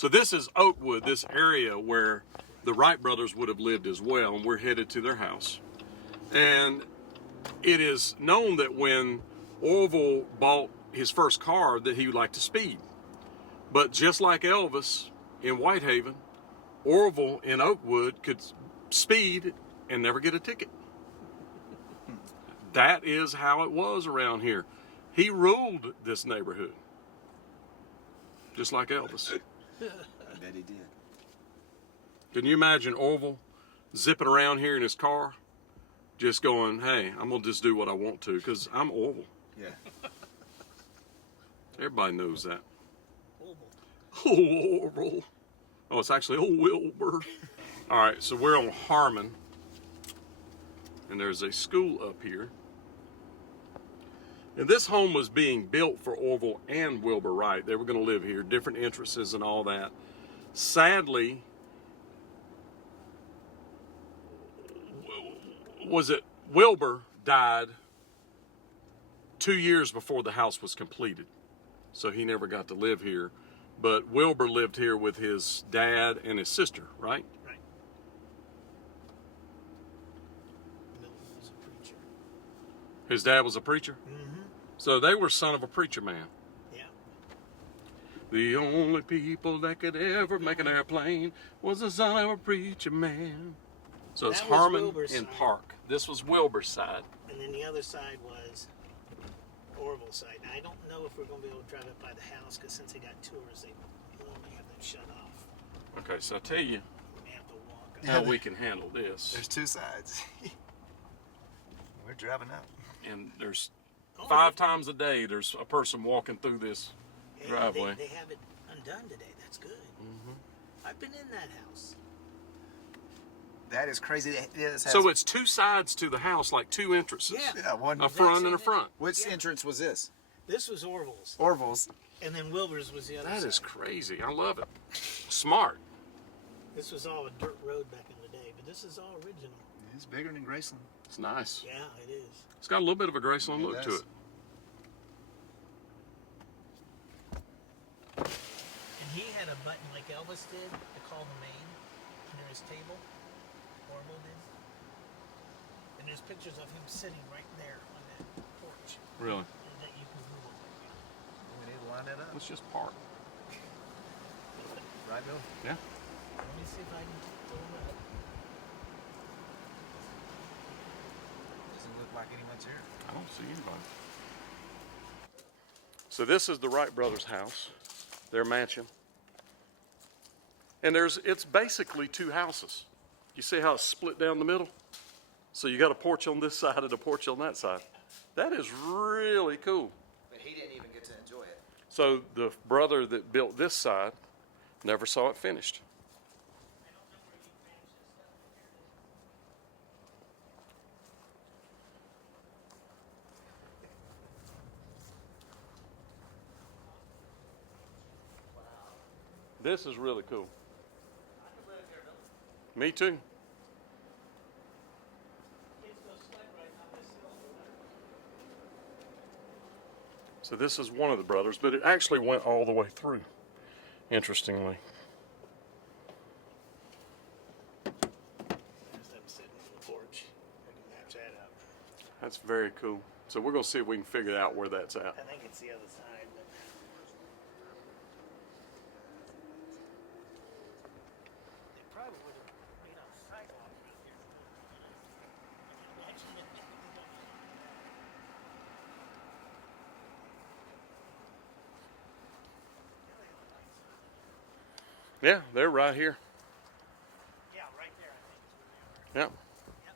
So this is Oakwood, this area where the Wright brothers would have lived as well, and we're headed to their house. And it is known that when Orville bought his first car that he liked to speed. But just like Elvis in Whitehaven, Orville in Oakwood could speed and never get a ticket. That is how it was around here. He ruled this neighborhood, just like Elvis. I bet he did. Can you imagine Orville zipping around here in his car, just going, hey, I'm going to just do what I want to, because I'm Orville. Yeah. Everybody knows that. Orville. Oh, Orville. Oh, it's actually old Wilbur. All right, so we're on Harmon, and there's a school up here. And this home was being built for Orville and Wilbur Wright. They were going to live here, different entrances and all that. Sadly, Wilbur died 2 years before the house was completed. So he never got to live here. But Wilbur lived here with his dad and his sister, right? Right. Milton was a preacher. His dad was a preacher? Mm-hmm. So they were son of a preacher man. Yeah. The only people that could ever make an airplane was the son of a preacher man. So it's That was Harmon Wilbur's and side. Park. This was Wilbur's side. And then the other side was Orville's side. Now, I don't know if we're going to be able to drive up by the house, because since they got tours, they only have them shut off. Okay, so I tell you We may have to walk. how we can handle this. There's two sides. We're driving up. And there's Oh, 5 times a day there's a person walking through this yeah, driveway. They have it undone today. That's good. Mhm. I've been in that house. That is crazy. This has, So it's 2 sides to the house, like 2 entrances. Yeah. yeah, one. A front and a front. Which Yeah. entrance was this? This was Orville's, Orville's. and then Wilbur's was the other That side. is crazy. I love it. Smart. This was all a dirt road back in the day, but this is all original. It's bigger than Graceland. It's nice. Yeah, it is. It's got a little bit of a Graceland look to does. it. And he had a button like Elvis did to call the main under his table. Orville did. And there's pictures of him sitting right there on that porch Really. that you can Google. We need to line that up. Let's just park. Right, Bill? Yeah. Let me see if I can pull him up. Doesn't look like anyone's here. I don't see anybody. So this is the Wright brothers' house, their mansion. And it's basically 2 houses. You see how it's split down the middle? So you got a porch on this side and a porch on that side. That is really cool. But he didn't even get to enjoy it. So the brother that built this side never saw it finished. This is really cool. Me too. So this is one of the brothers, but it actually went all the way through, interestingly. There's them sitting on the porch. I can match that up. That's very cool. So we're going to see if we can figure out where that's at. I think it's the other side. But they probably would have made a sidewalk around here. Imagine it. Yeah, they're right here. Yeah, right there, I think is where they are. Yeah. Yep.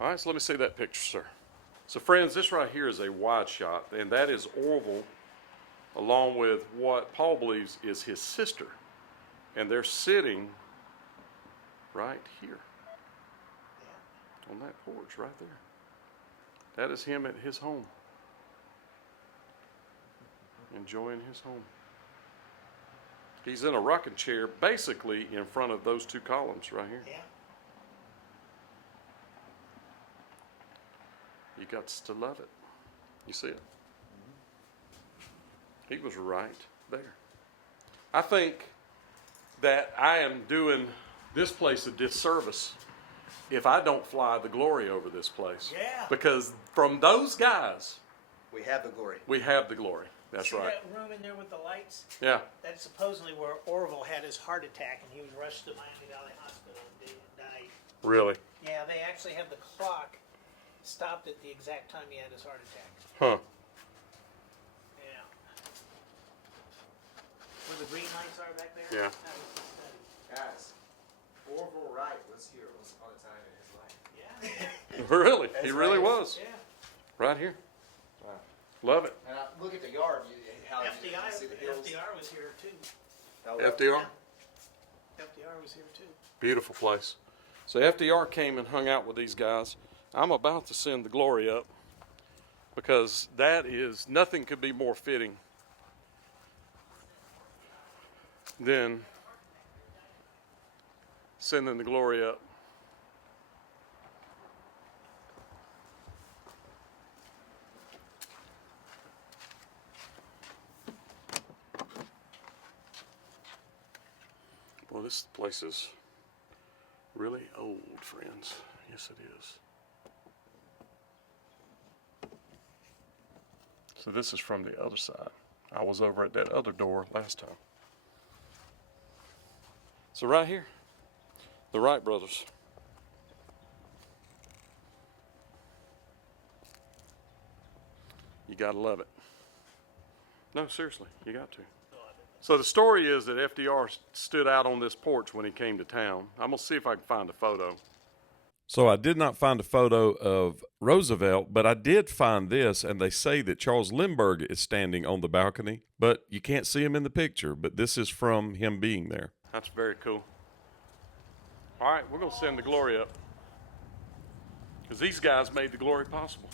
All right, so let me see that picture, sir. So friends, this right here is a wide shot, and that is Orville along with what Paul believes is his sister. And they're sitting right here on that porch right there. That is him at his home, enjoying his home. He's in a rocking chair, basically in front of those two columns right here. Yeah. You got to love it. You see it? He was right there. I think that I am doing this place a disservice if I don't fly the glory over this place. Yeah. Because from those guys, We have the glory. we have the glory. That's See right. that room in there with the lights? Yeah. That's supposedly where Orville had his heart attack, and he was rushed to Miami Valley Hospital and died. Really? Yeah, they actually have the clock stopped at the exact time he had his heart attack. Huh. Yeah. Where the green lights are back there? Yeah. That was the study. Guys, Orville Wright was here once upon a time in his life. Yeah. Really? He That's really right. was. Yeah. Right here. Wow. Love it. And look at the yard. How you FDR, see the hills. FDR was here too. FDR? FDR was here too. Beautiful place. So FDR came and hung out with these guys. I'm about to send the glory up because that is, nothing could be more fitting than sending the glory up. Well, this place is really old, friends. Yes, it is. So this is from the other side. I was over at that other door last time. So right here, the Wright Brothers. You gotta love it. No, seriously, you got to. So the story is that FDR stood out on this porch when he came to town. I'm gonna see if I can find a photo. So I did not find a photo of Roosevelt, but I did find this, and they say that Charles Lindbergh is standing on the balcony, but you can't see him in the picture, but this is from him being there. That's very cool. All right, we're gonna send the glory up because these guys made the glory possible.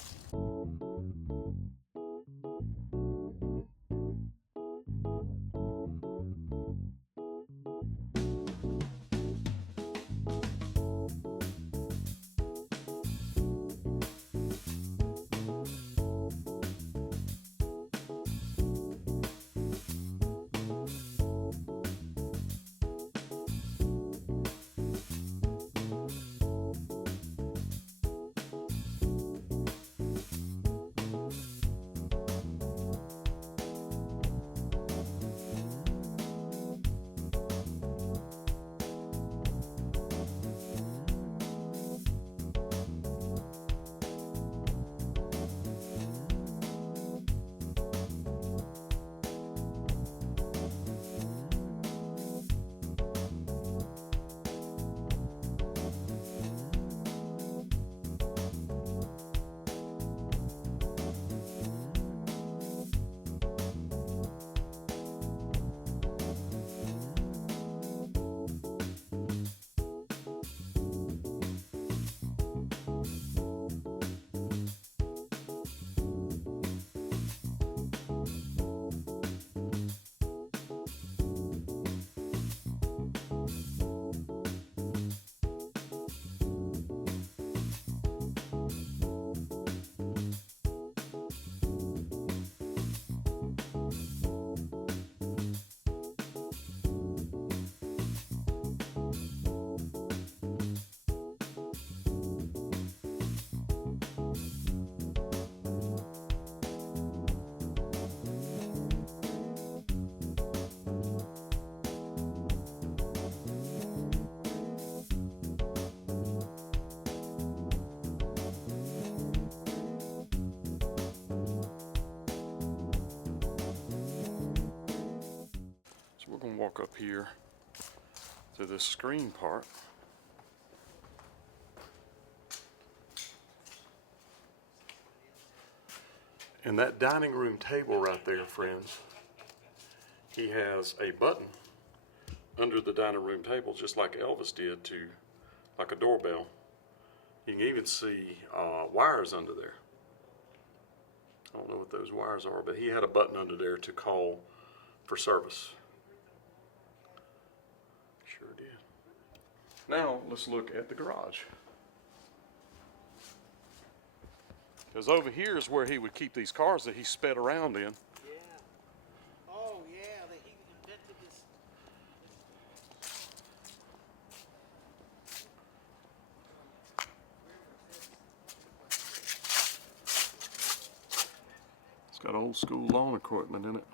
We're going to walk up here to this screen part. And that dining room table right there, friends, he has a button under the dining room table, just like Elvis did, to like a doorbell. You can even see wires under there. I don't know what those wires are, but he had a button under there to call for service. Now let's look at the garage. Because over here is where he would keep these cars that he sped around in. Yeah. Oh yeah, he invented this. It's got old school lawn equipment in it.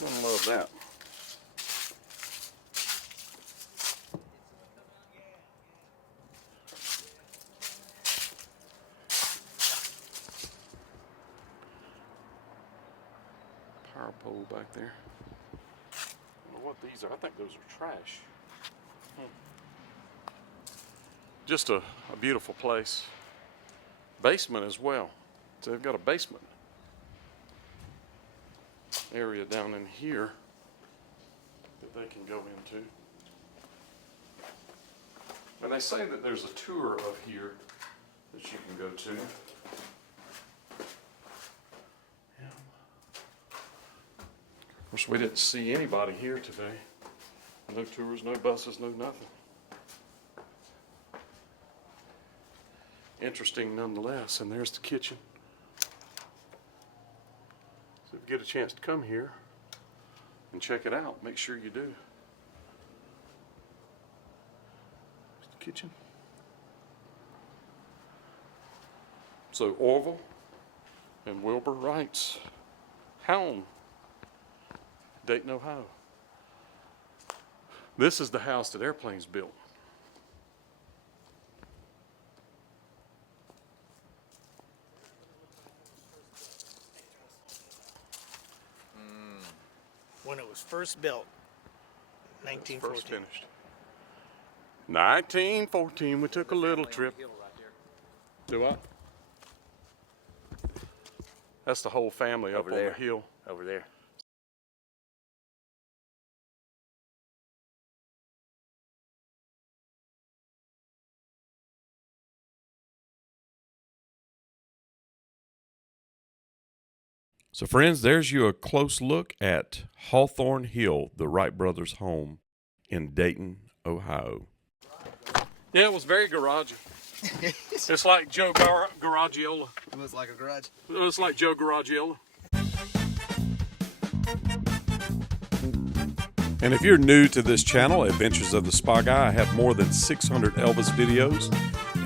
You're gonna love that. Power pole back there. I don't know what these are. I think those are trash. Just a beautiful place. Basement as well. So they've got a basement area down in here that they can go into. And they say that there's a tour of here that you can go to. Yeah. Of course, we didn't see anybody here today. No tours, no buses, no nothing. Interesting nonetheless. And there's the kitchen. So if you get a chance to come here and check it out, make sure you do. There's the kitchen. So Orville and Wilbur Wright's home, Dayton, Ohio. This is the house that Airplanes built. When it was first built, 1914. First finished. 1914, we took a little trip. Do I? That's the whole family up Over on there. the hill. Over there. So friends, there's you a close look at Hawthorn Hill, the Wright Brothers' home in Dayton, Ohio. Yeah, it was very garagey. It's like Joe Garagiola. It was like a garage. It's like Joe Garagiola. And if you're new to this channel, Adventures of the Spa Guy, I have more than 600 Elvis videos.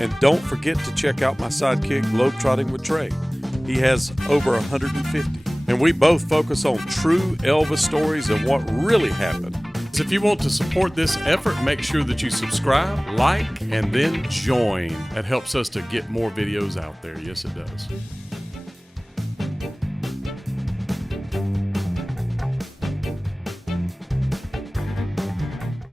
And don't forget to check out my sidekick, Globetrotting with Trey. He has over 150. And we both focus on true Elvis stories and what really happened. So if you want to support this effort, make sure that you subscribe, like, and then join. That helps us to get more videos out there. Yes, it does.